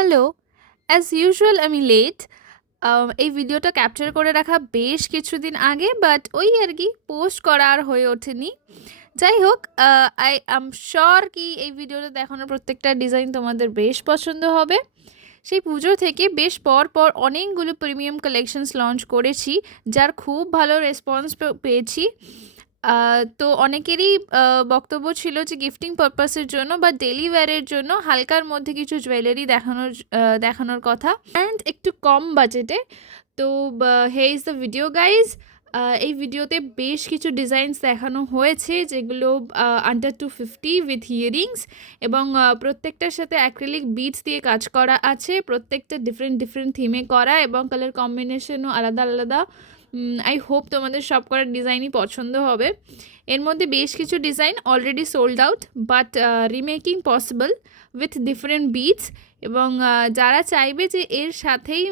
Hello, as usual আমি late. এই ভিডিওটা ক্যাপচার করে রাখা বেশ কিছুদিন আগে, বাট ওই আর কি পোস্ট করা আর হয়ে ওঠেনি। যাই হোক, আই অ্যাম শিওর কি এই ভিডিওটা দেখানোর প্রত্যেকটা ডিজাইন তোমাদের বেশ পছন্দ হবে। সেই পুজো থেকে বেশ পর পর অনেকগুলো প্রিমিয়াম কালেকশনস লঞ্চ করেছি, যার খুব ভালো রেসপন্স পেয়েছি। তো অনেকেরই বক্তব্য ছিল যে গিফটিং পারপাসের জন্য বা ডেলি ওয়্যারের জন্য হালকার মধ্যে কিছু জুয়েলারি দেখানোর কথা, অ্যান্ড একটু কম বাজেটে। তো হে ইজ দ্য ভিডিও গাইজ। এই ভিডিওতে বেশ কিছু ডিজাইনস দেখানো হয়েছে, যেগুলো আন্ডার 250 উইথ ইয়ারিংস, এবং প্রত্যেকটার সাথে অ্যাক্রিলিক বিডস দিয়ে কাজ করা আছে। প্রত্যেকটা ডিফারেন্ট ডিফারেন্ট থিমে করা এবং কালার কম্বিনেশনও আলাদা আলাদা। আই হোপ তোমাদের সব করার ডিজাইনই পছন্দ হবে। এর মধ্যে বেশ কিছু design already sold out, but remaking possible with different bits. এবং যারা চাইবে যে এর সাথেই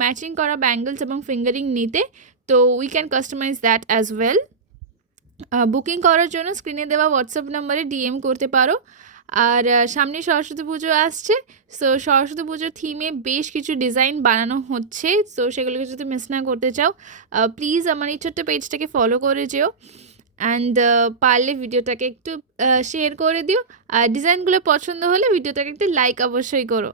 ম্যাচিং করা ব্যাঙ্গলস এবং ফিঙ্গারিং নিতে, তো we can customise that as well. Booking করার জন্য স্ক্রিনে দেওয়া হোয়াটসঅ্যাপ নাম্বারে ডিএম করতে পারো। আর সামনে সরস্বতী পুজো আসছে, সো সরস্বতী পুজোর থিমে বেশ কিছু ডিজাইন বানানো হচ্ছে। সো সেগুলোকে যদি মিস না করতে চাও, প্লিজ আমার এই ছোট্ট পেজটাকে ফলো করে যেও, অ্যান্ড পারলে ভিডিওটাকে একটু শেয়ার করে দিও। আর ডিজাইনগুলো পছন্দ হলে ভিডিওটাকে একটু লাইক অবশ্যই করো।